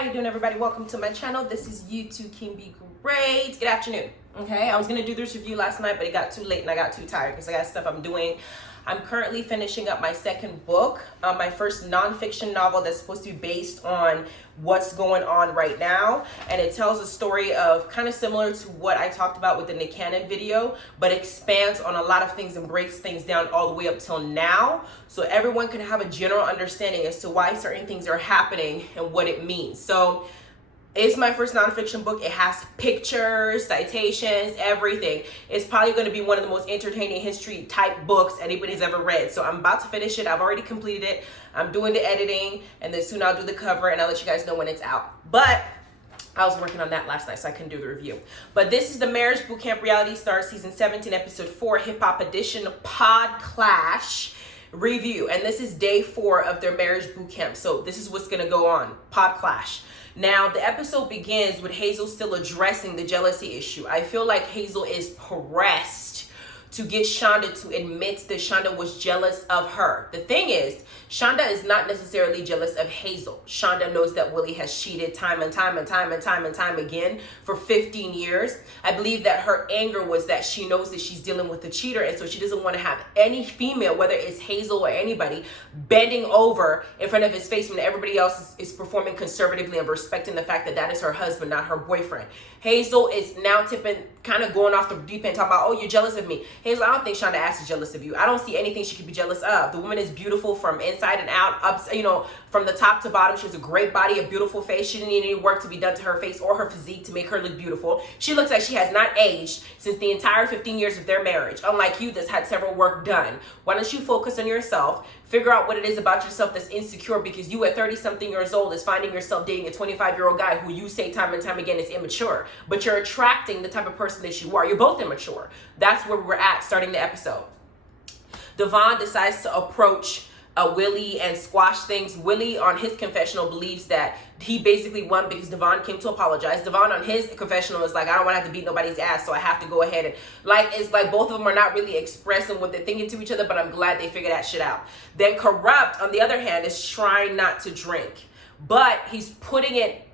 How you doing, everybody? Welcome to my channel. This is You Too Can Be Great. Good afternoon. Okay, I was gonna do this review last night, but it got too late and I got too tired because I got stuff I'm doing. I'm currently finishing up my second book, my first nonfiction novel that's supposed to be based on what's going on right now, and it tells a story of kind of similar to what I talked about with the Nick Cannon video, but expands on a lot of things and breaks things down all the way up till now, so everyone can have a general understanding as to why certain things are happening and what it means. So it's my first nonfiction book. It has pictures, citations, everything. It's probably going to be one of the most entertaining history type books anybody's ever read. So I'm about to finish it. I've already completed it. I'm doing the editing, and then soon I'll do the cover and I'll let you guys know when it's out. But I was working on that last night, so I couldn't do the review. But this is the Marriage Bootcamp Reality Stars Season 17, Episode 4, Hip Hop Edition Pod Clash review. And this is day 4 of their Marriage Bootcamp. So this is what's going to go on. Pod Clash. Now, the episode begins with Hazel still addressing the jealousy issue. I feel like Hazel is pressed to get Shonda to admit that Shonda was jealous of her. The thing is, Shonda is not necessarily jealous of Hazel. Shonda knows that Willie has cheated time and time again for 15 years. I believe that her anger was that she knows that she's dealing with a cheater, and so she doesn't want to have any female, whether it's Hazel or anybody, bending over in front of his face when everybody else is performing conservatively and respecting the fact that that is her husband, not her boyfriend. Hazel is now tipping, kind of going off the deep end, talking about, oh, you're jealous of me. Hazel, I don't think Shonda Ash is jealous of you. I don't see anything she could be jealous of. The woman is beautiful from inside and out, up, from the top to bottom. She has a great body, a beautiful face. She didn't need any work to be done to her face or her physique to make her look beautiful. She looks like she has not aged since the entire 15 years of their marriage, unlike you that's had several work done. Why don't you focus on yourself, figure out what it is about yourself that's insecure, because you at 30-something years old is finding yourself dating a 25-year-old guy who you say time and time again is immature, but you're attracting the type of person that you are. You're both immature. That's where we're at starting the episode. Devon decides to approach Willie and squash things. Willie on his confessional believes that he basically won because Devon came to apologize. Devon on his confessional is like, I don't want to have to beat nobody's ass, so I have to go ahead and it's like both of them are not really expressing what they're thinking to each other, but I'm glad they figured that shit out. Then Corrupt, on the other hand, is trying not to drink, but he's putting it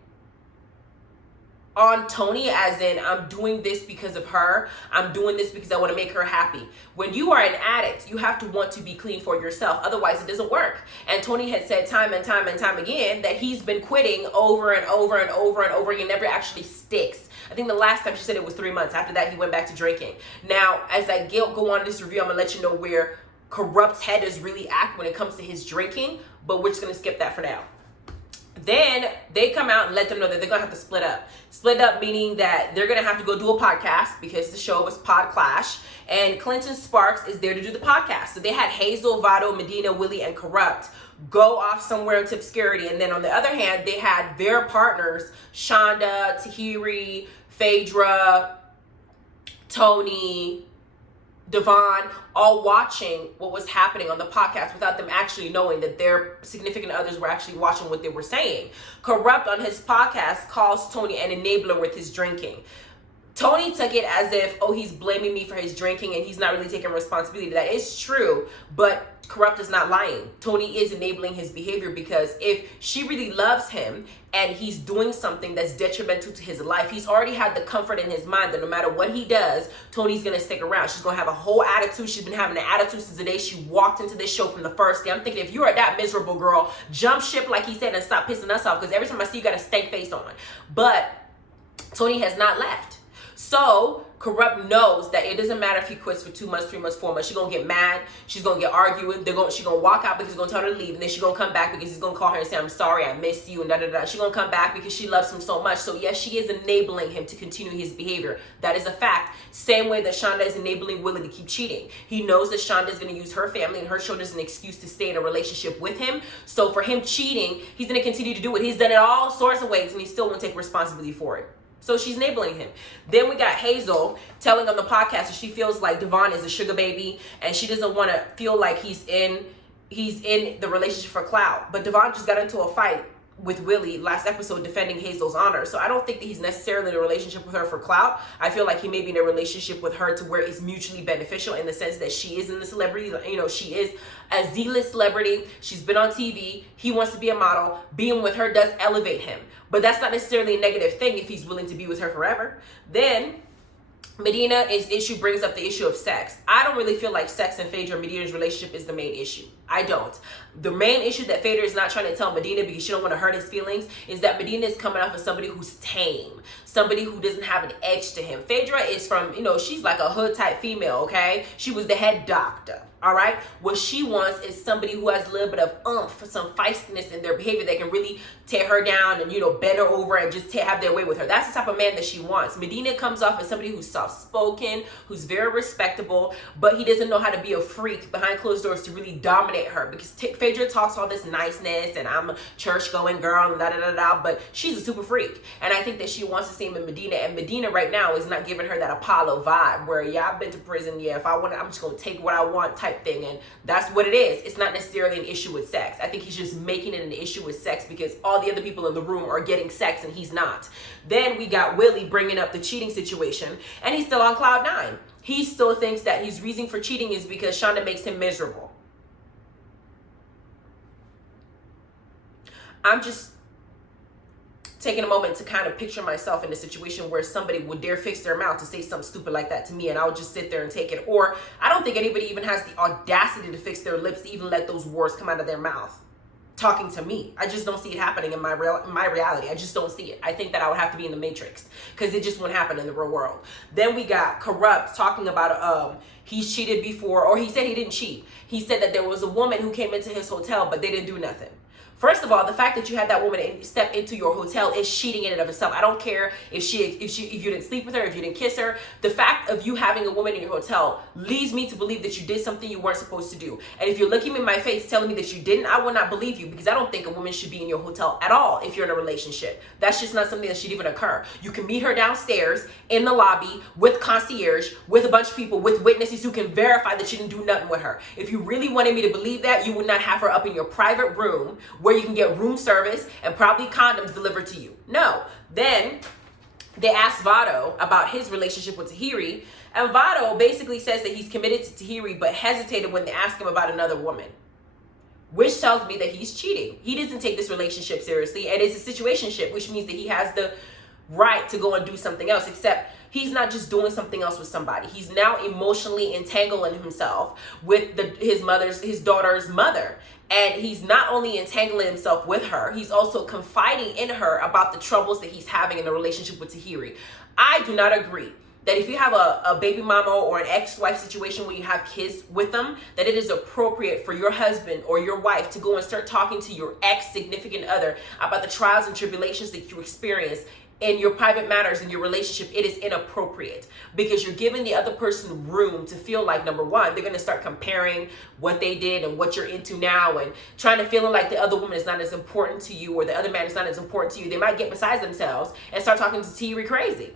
on Tony, as in, I'm doing this because of her. I'm doing this because I want to make her happy. When you are an addict, you have to want to be clean for yourself. Otherwise, it doesn't work. And Tony had said time and time again that he's been quitting over and over again, never actually sticks. I think the last time she said it was 3 months. After that, he went back to drinking. Now, as I go on this review, I'm going to let you know where Corrupt's head is really at when it comes to his drinking, but we're just going to skip that for now. Then they come out and let them know that they're going to have to split up. Split up meaning that they're going to have to go do a podcast because the show was Pod Clash. And Clinton Sparks is there to do the podcast. So they had Hazel, Vado, Medina, Willie, and Corrupt go off somewhere into obscurity. And then on the other hand, they had their partners, Shonda, Tahiri, Phaedra, Tony, Devon, all watching what was happening on the podcast without them actually knowing that their significant others were actually watching what they were saying. Corrupt on his podcast calls Tony an enabler with his drinking. Tony took it as if, oh, he's blaming me for his drinking and he's not really taking responsibility. That is true, but Corrupt is not lying. Tony is enabling his behavior because if she really loves him and he's doing something that's detrimental to his life, he's already had the comfort in his mind that no matter what he does, Tony's going to stick around. She's going to have a whole attitude. She's been having an attitude since the day she walked into this show from the first day. I'm thinking, if you are that miserable, girl, jump ship like he said and stop pissing us off, because every time I see you got a stank face on. But Tony has not left. So Corrupt knows that it doesn't matter if he quits for 2 months, 3 months, 4 months. She's gonna get mad. She's gonna get argued. She's gonna walk out because he's gonna tell her to leave, and then she's gonna come back because he's gonna call her and say, "I'm sorry, I missed you," and da da da. She's gonna come back because she loves him so much. So yes, she is enabling him to continue his behavior. That is a fact. Same way that Shonda is enabling Willie to keep cheating. He knows that Shonda is gonna use her family and her children as an excuse to stay in a relationship with him. So for him cheating, he's gonna continue to do it. He's done it all sorts of ways, and he still won't take responsibility for it. So she's enabling him. Then we got Hazel telling on the podcast that she feels like Devon is a sugar baby and she doesn't want to feel like he's in the relationship for clout. But Devon just got into a fight with Willie last episode defending Hazel's honor. So I don't think that he's necessarily in a relationship with her for clout. I feel like he may be in a relationship with her to where it's mutually beneficial in the sense that she is in the celebrity, you know, she is a Z-list celebrity. She's been on TV. He wants to be a model. Being with her does elevate him. But that's not necessarily a negative thing if he's willing to be with her forever. Then Medina's issue brings up the issue of sex. I don't really feel like sex and Phaedra and Medina's relationship is the main issue. I don't. The main issue that Phaedra is not trying to tell Medina because she don't want to hurt his feelings is that Medina is coming off as somebody who's tame, somebody who doesn't have an edge to him. Phaedra is from, you know, she's like a hood type female, okay? She was the head doctor, all right? What she wants is somebody who has a little bit of oomph, some feistiness in their behavior that can really tear her down and, you know, bend her over and just have their way with her. That's the type of man that she wants. Medina comes off as somebody who's soft-spoken, who's very respectable, but he doesn't know how to be a freak behind closed doors to really dominate her because Phaedra talks all this niceness and I'm a church-going girl and da-da-da-da, but she's a super freak. And I think that she wants the same in Medina, and Medina right now is not giving her that Apollo vibe where, yeah, I've been to prison, yeah, if I want to, I'm just going to take what I want type thing, and that's what it is. It's not necessarily an issue with sex. I think he's just making it an issue with sex because all the other people in the room are getting sex and he's not. Then we got Willie bringing up the cheating situation, and he's still on cloud nine. He still thinks that his reason for cheating is because Shonda makes him miserable. I'm just taking a moment to kind of picture myself in a situation where somebody would dare fix their mouth to say something stupid like that to me, and I would just sit there and take it. Or I don't think anybody even has the audacity to fix their lips to even let those words come out of their mouth talking to me. I just don't see it happening in my reality. I just don't see it. I think that I would have to be in the Matrix because it just wouldn't happen in the real world. Then we got Corrupt talking about he's cheated before, or he said he didn't cheat. He said that there was a woman who came into his hotel, but they didn't do nothing. First of all, the fact that you had that woman step into your hotel is cheating in and of itself. I don't care if you didn't sleep with her, if you didn't kiss her. The fact of you having a woman in your hotel leads me to believe that you did something you weren't supposed to do. And if you're looking me in my face telling me that you didn't, I will not believe you because I don't think a woman should be in your hotel at all if you're in a relationship. That's just not something that should even occur. You can meet her downstairs in the lobby with concierge, with a bunch of people, with witnesses who can verify that you didn't do nothing with her. If you really wanted me to believe that, you would not have her up in your private room where you can get room service and probably condoms delivered to you. No. Then they asked Vado about his relationship with Tahiri, and Vado basically says that he's committed to Tahiri but hesitated when they asked him about another woman, which tells me that he's cheating. He doesn't take this relationship seriously, and it's a situationship, which means that he has the right to go and do something else, except he's not just doing something else with somebody. He's now emotionally entangling himself with his daughter's mother. And he's not only entangling himself with her, he's also confiding in her about the troubles that he's having in the relationship with Tahiri. I do not agree that if you have a baby mama or an ex-wife situation where you have kids with them, that it is appropriate for your husband or your wife to go and start talking to your ex-significant other about the trials and tribulations that you experience in your private matters in your relationship. It is inappropriate because you're giving the other person room to feel like, number one, they're going to start comparing what they did and what you're into now and trying to feel like the other woman is not as important to you or the other man is not as important to you. They might get beside themselves and start talking to Tahiri crazy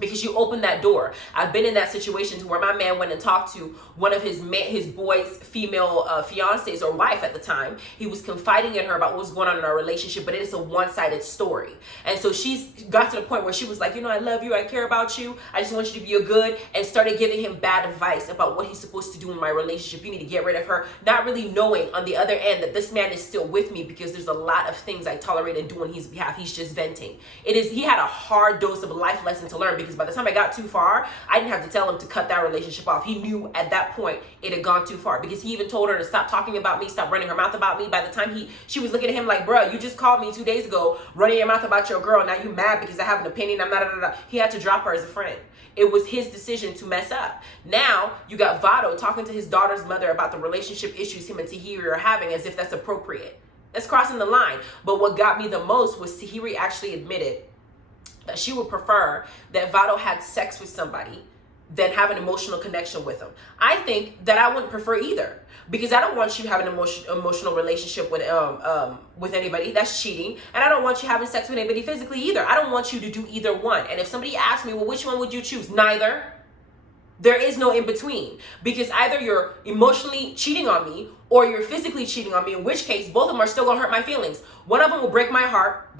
because you opened that door. I've been in that situation to where my man went and talked to one of his boy's female fiancés or wife at the time. He was confiding in her about what was going on in our relationship, but it is a one-sided story. And so she's got to the point where she was like, you know, I love you, I care about you, I just want you to be a good, and started giving him bad advice about what he's supposed to do in my relationship. You need to get rid of her, not really knowing on the other end that this man is still with me because there's a lot of things I tolerate and do on his behalf. He's just venting. He had a hard dose of a life lesson to learn because by the time I got too far, I didn't have to tell him to cut that relationship off. He knew at that point it had gone too far because he even told her to stop talking about me, stop running her mouth about me. By the time she was looking at him like, bro, you just called me 2 days ago running your mouth about your girl. Now you mad because I have an opinion. I'm not. He had to drop her as a friend. It was his decision to mess up. Now you got Vado talking to his daughter's mother about the relationship issues him and Tahiri are having as if that's appropriate. That's crossing the line. But what got me the most was Tahiri actually admitted that she would prefer that Vado had sex with somebody than have an emotional connection with them. I think that I wouldn't prefer either because I don't want you having an emotional relationship with anybody. That's cheating. And I don't want you having sex with anybody physically either. I don't want you to do either one. And if somebody asks me, well, which one would you choose? Neither. There is no in between, because either you're emotionally cheating on me or you're physically cheating on me, in which case both of them are still gonna hurt my feelings. One of them will break my heart.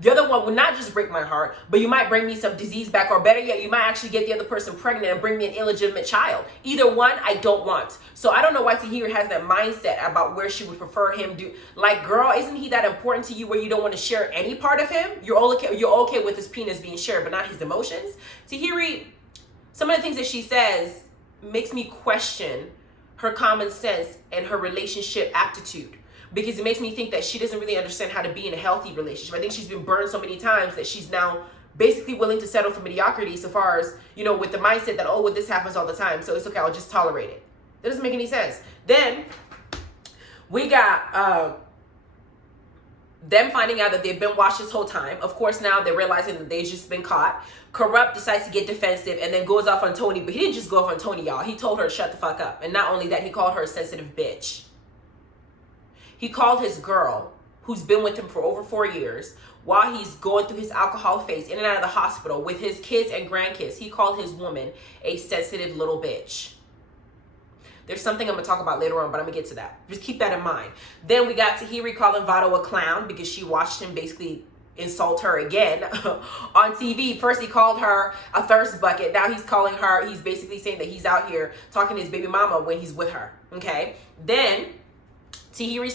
The other one will not just break my heart, but you might bring me some disease back, or better yet, you might actually get the other person pregnant and bring me an illegitimate child. Either one, I don't want. So I don't know why Tahiri has that mindset about where she would prefer him do. Like, girl, isn't he that important to you where you don't want to share any part of him? You're okay with his penis being shared, but not his emotions? Tahiri, some of the things that she says makes me question her common sense and her relationship aptitude, because it makes me think that she doesn't really understand how to be in a healthy relationship. I think she's been burned so many times that she's now basically willing to settle for mediocrity, so far as, you know, with the mindset that, oh, well, this happens all the time, so it's okay, I'll just tolerate it. That doesn't make any sense. Then we got them finding out that they've been watched this whole time. Of course, now they're realizing that they've just been caught. Corrupt decides to get defensive and then goes off on Tony, but he didn't just go off on Tony, y'all. He told her to shut the fuck up. And not only that, he called her a sensitive bitch. He called his girl, who's been with him for over 4 years, while he's going through his alcohol phase, in and out of the hospital with his kids and grandkids, he called his woman a sensitive little bitch. There's something I'm going to talk about later on, but I'm going to get to that. Just keep that in mind. Then we got Tahiri calling Vado a clown because she watched him basically insult her again on TV. First, he called her a thirst bucket. Now he's calling her, he's basically saying that he's out here talking to his baby mama when he's with her. Okay? Then Tahiri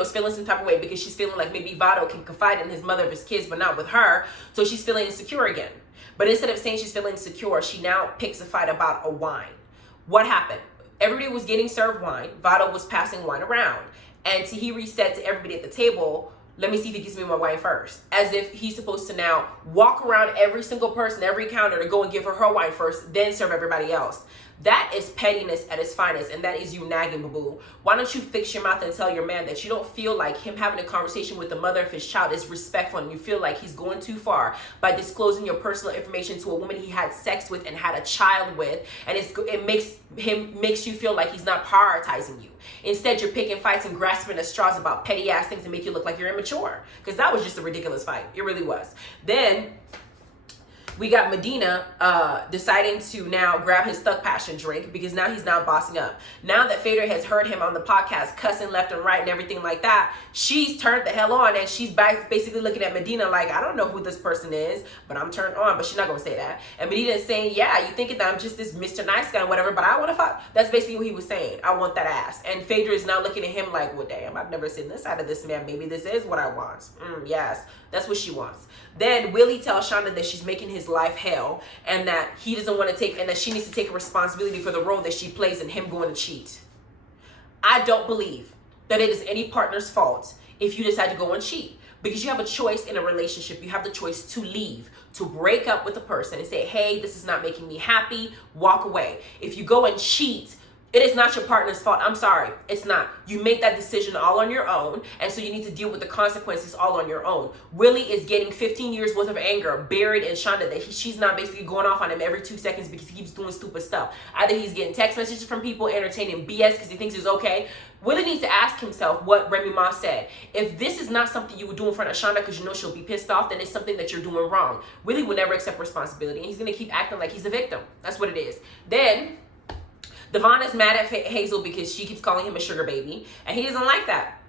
is feeling some type of way because she's feeling like maybe Vado can confide in his mother of his kids, but not with her. So she's feeling insecure again. But instead of saying she's feeling insecure, she now picks a fight about a wine. What happened? Everybody was getting served wine. Vado was passing wine around. And Tahiri said to everybody at the table, let me see if he gives me my wine first. As if he's supposed to now walk around every single person, every counter to go and give her wine first, then serve everybody else. That is pettiness at its finest, and that is you nagging, boo-boo. Why don't you fix your mouth and tell your man that you don't feel like him having a conversation with the mother of his child is respectful, and you feel like he's going too far by disclosing your personal information to a woman he had sex with and had a child with, and it makes you feel like he's not prioritizing you. Instead, you're picking fights and grasping at straws about petty ass things and make you look like you're immature, because that was just a ridiculous fight. It really was. Then we got Medina deciding to now grab his Thug Passion drink because now he's now bossing up. Now that Fader has heard him on the podcast cussing left and right and everything like that, she's turned the hell on, and she's back basically looking at Medina like, I don't know who this person is, but I'm turned on. But she's not going to say that. And Medina is saying, yeah, you thinking that I'm just this Mr. Nice Guy and whatever, but I want to fuck. That's basically what he was saying. I want that ass. And Fader is now looking at him like, well, damn, I've never seen this side of this man. Maybe this is what I want. Yes, that's what she wants. Then Willie tells Shonda that she's making his life hell, and that he doesn't want to take, and that she needs to take responsibility for the role that she plays in him going to cheat. I don't believe that it is any partner's fault if you decide to go and cheat, because you have a choice in a relationship. You have the choice to leave, to break up with a person and say, hey, this is not making me happy, walk away. If you go and cheat, it is not your partner's fault. I'm sorry. It's not. You make that decision all on your own, and so you need to deal with the consequences all on your own. Willie is getting 15 years worth of anger buried in Shonda that she's not basically going off on him every 2 seconds because he keeps doing stupid stuff. Either he's getting text messages from people entertaining BS because he thinks it's okay. Willie needs to ask himself what Remy Ma said. If this is not something you would do in front of Shonda because you know she'll be pissed off, then it's something that you're doing wrong. Willie will never accept responsibility, and he's going to keep acting like he's a victim. That's what it is. Then Devon is mad at Hazel because she keeps calling him a sugar baby, and he doesn't like that.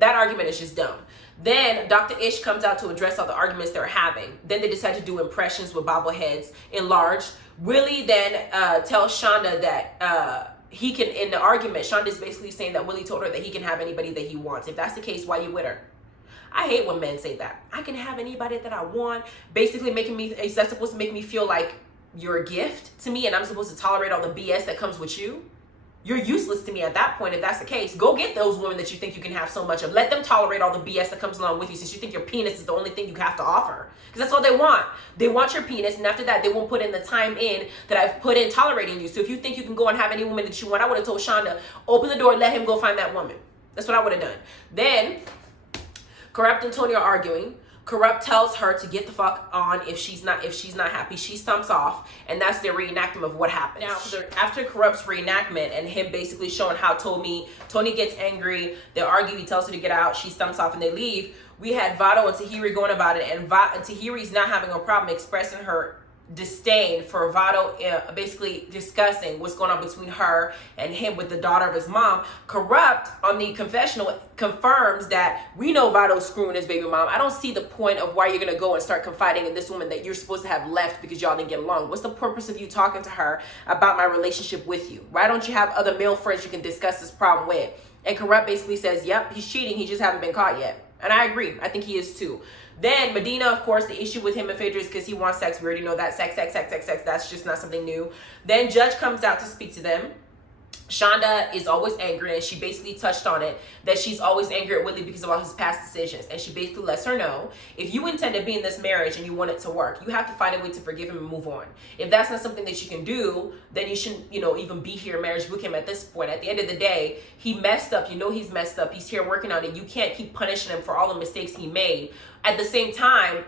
That argument is just dumb. Then Dr. Ish comes out to address all the arguments they're having. Then they decide to do impressions with bobbleheads enlarged. Willie then tells Shonda that he can, in the argument, Shonda's basically saying that Willie told her that he can have anybody that he wants. If that's the case, why you with her? I hate when men say that. I can have anybody that I want. Basically making me, is that supposed to make me feel like you're a gift to me and I'm supposed to tolerate all the BS that comes with you? You're useless to me at that point if that's the case. Go get those women that you think you can have so much of. Let them tolerate all the BS that comes along with you, since you think your penis is the only thing you have to offer. Because that's all they want. They want your penis, and after that, they won't put in the time in that I've put in tolerating you. So if you think you can go and have any woman that you want, I would have told Shonda, open the door, let him go find that woman. That's what I would have done. Then Corrupt and Tony are arguing. Corrupt tells her to get the fuck on if she's not happy. She stumps off, and that's their reenactment of what happened. Now, after Corrupt's reenactment and him basically showing how Tony gets angry, they argue, he tells her to get out, she stumps off, and they leave. We had Vado and Tahiri going about it, and Tahiri's not having a problem expressing her disdain for Vado basically discussing what's going on between her and him with the daughter of his mom, Corrupt on the confessional confirms that we know Vado's screwing his baby mom. I don't see the point of why you're going to go and start confiding in this woman that you're supposed to have left because y'all didn't get along. What's the purpose of you talking to her about my relationship with you? Why don't you have other male friends you can discuss this problem with? And Corrupt basically says, yep, he's cheating. He just haven't been caught yet. And I agree. I think he is too. Then Medina, of course, the issue with him and Phaedra is because he wants sex. We already know that. Sex. That's just not something new. Then Judge comes out to speak to them. Shonda is always angry, and she basically touched on it, that she's always angry at Willie because of all his past decisions. And she basically lets her know, if you intend to be in this marriage and you want it to work, you have to find a way to forgive him and move on. If that's not something that you can do, then you shouldn't, even be here in marriage with him at this point. At the end of the day, he messed up. He's messed up. He's here working on it. You can't keep punishing him for all the mistakes he made. At the same time,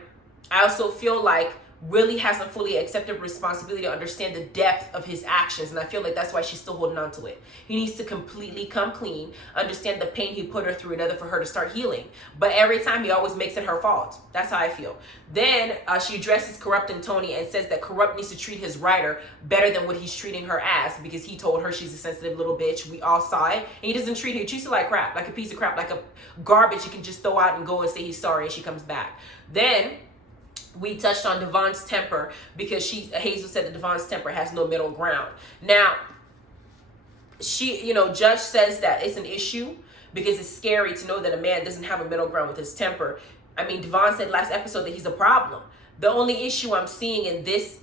I also feel like Willie hasn't fully accepted responsibility to understand the depth of his actions, and I feel like that's why she's still holding on to it. He needs to completely come clean, understand the pain he put her through in order for her to start healing. But every time he always makes it her fault. That's how I feel. Then she addresses Corrupt and Tony and says that Corrupt needs to treat his writer better than what he's treating her as, because he told her she's a sensitive little bitch. We all saw it. And he doesn't treat her. He treats her like crap, like a piece of crap, like a garbage you can just throw out and go and say he's sorry and she comes back. Then we touched on Devon's temper, because Hazel said that Devon's temper has no middle ground. Now, Judge says that it's an issue because it's scary to know that a man doesn't have a middle ground with his temper. I mean, Devon said last episode that he's a problem. The only issue I'm seeing in this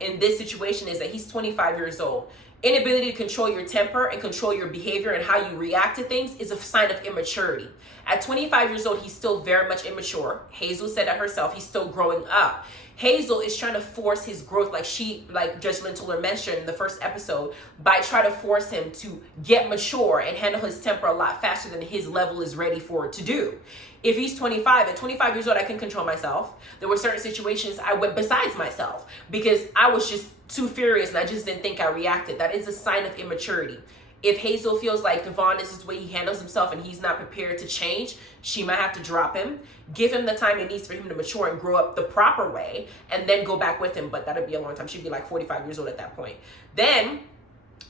situation is that he's 25 years old. Inability to control your temper and control your behavior and how you react to things is a sign of immaturity. At 25 years old, he's still very much immature. Hazel said it herself, he's still growing up. Hazel is trying to force his growth, like Judge Lintoler mentioned in the first episode, by trying to force him to get mature and handle his temper a lot faster than his level is ready for it to do. If he's 25, at 25 years old, I can control myself. There were certain situations I went besides myself because I was just too furious and I just didn't think I reacted. That is a sign of immaturity. If Hazel feels like Devon is the way he handles himself and he's not prepared to change, she might have to drop him, give him the time it needs for him to mature and grow up the proper way, and then go back with him. But that'll be a long time. She'd be like 45 years old at that point. Then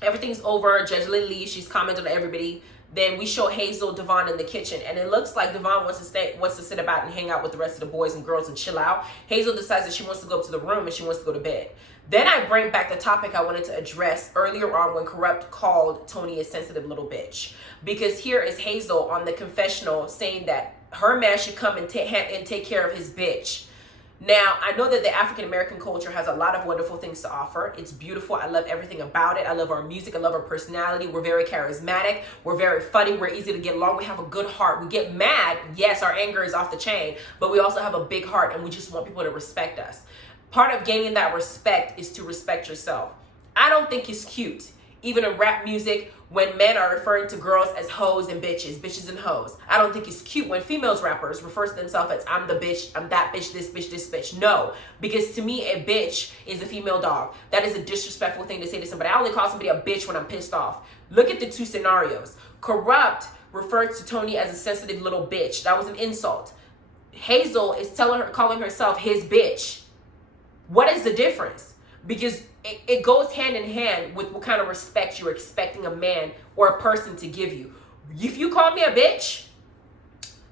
everything's over. Judge Lynn leaves. She's commented on everybody. Then we show Hazel, Devon in the kitchen, and it looks like Devon wants to sit about and hang out with the rest of the boys and girls and chill out. Hazel decides that she wants to go up to the room and she wants to go to bed. Then I bring back the topic I wanted to address earlier on when Corrupt called Tony a sensitive little bitch. Because here is Hazel on the confessional saying that her man should come and take care of his bitch. Now, I know that the African-American culture has a lot of wonderful things to offer. It's beautiful. I love everything about it. I love our music. I love our personality. We're very charismatic. We're very funny. We're easy to get along. We have a good heart. We get mad. Yes, our anger is off the chain, but we also have a big heart and we just want people to respect us. Part of gaining that respect is to respect yourself. I don't think it's cute, even in rap music, when men are referring to girls as hoes and bitches and hoes. I don't think it's cute when females rappers refer to themselves as I'm the bitch, I'm that bitch, this bitch. No, because to me, a bitch is a female dog. That is a disrespectful thing to say to somebody. I only call somebody a bitch when I'm pissed off. Look at the two scenarios. Corrupt referred to Tony as a sensitive little bitch. That was an insult. Hazel is calling herself his bitch. What is the difference? Because it goes hand in hand with what kind of respect you're expecting a man or a person to give you. If you call me a bitch,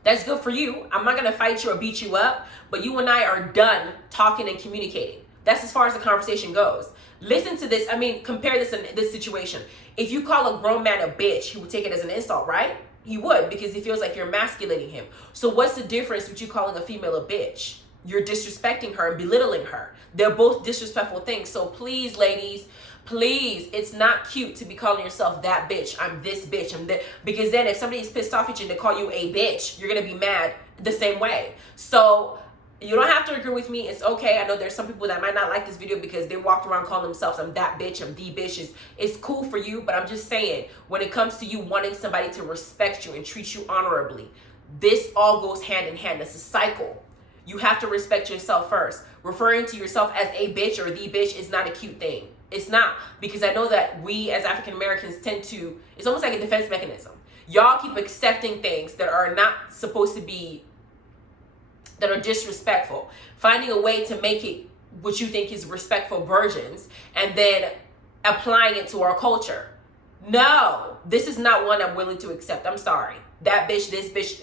that's good for you. I'm not going to fight you or beat you up, but you and I are done talking and communicating. That's as far as the conversation goes. Listen to this. I mean, compare this in this situation. If you call a grown man a bitch, he would take it as an insult, right? He would, because he feels like you're emasculating him. So what's the difference with you calling a female a bitch? You're disrespecting her and belittling her. They're both disrespectful things. So please, ladies, please, it's not cute to be calling yourself that bitch. I'm this bitch. I'm that. Because then if somebody's pissed off at you and they call you a bitch, you're going to be mad the same way. So you don't have to agree with me. It's okay. I know there's some people that might not like this video because they walked around calling themselves I'm that bitch, I'm the bitch. It's cool for you, but I'm just saying, when it comes to you wanting somebody to respect you and treat you honorably, this all goes hand in hand. It's a cycle. You have to respect yourself first. Referring to yourself as a bitch or the bitch is not a cute thing. It's not, because I know that we as African Americans tend to, it's almost like a defense mechanism. Y'all keep accepting things that are not supposed to be, that are disrespectful. Finding a way to make it what you think is respectful virgins and then applying it to our culture. No, this is not one I'm willing to accept. I'm sorry. That bitch, this bitch,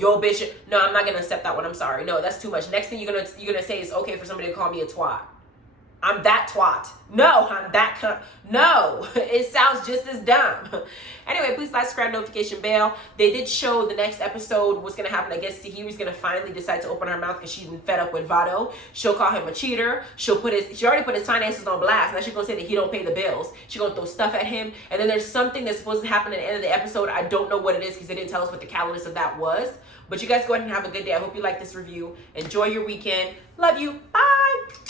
your bitch. No, I'm not gonna accept that one. I'm sorry. No, that's too much. Next thing you're gonna say is okay for somebody to call me a twat. I'm that twat. No, I'm that no, it sounds just as dumb. Anyway, please like, subscribe, notification bell. They did show the next episode what's gonna happen. I guess Tahiri's gonna finally decide to open her mouth because she's been fed up with Vado. She'll call him a cheater. She already put his finances on blast. Now she's gonna say that he don't pay the bills. She's gonna throw stuff at him. And then there's something that's supposed to happen at the end of the episode. I don't know what it is because they didn't tell us what the catalyst of that was. But you guys go ahead and have a good day. I hope you like this review. Enjoy your weekend. Love you. Bye.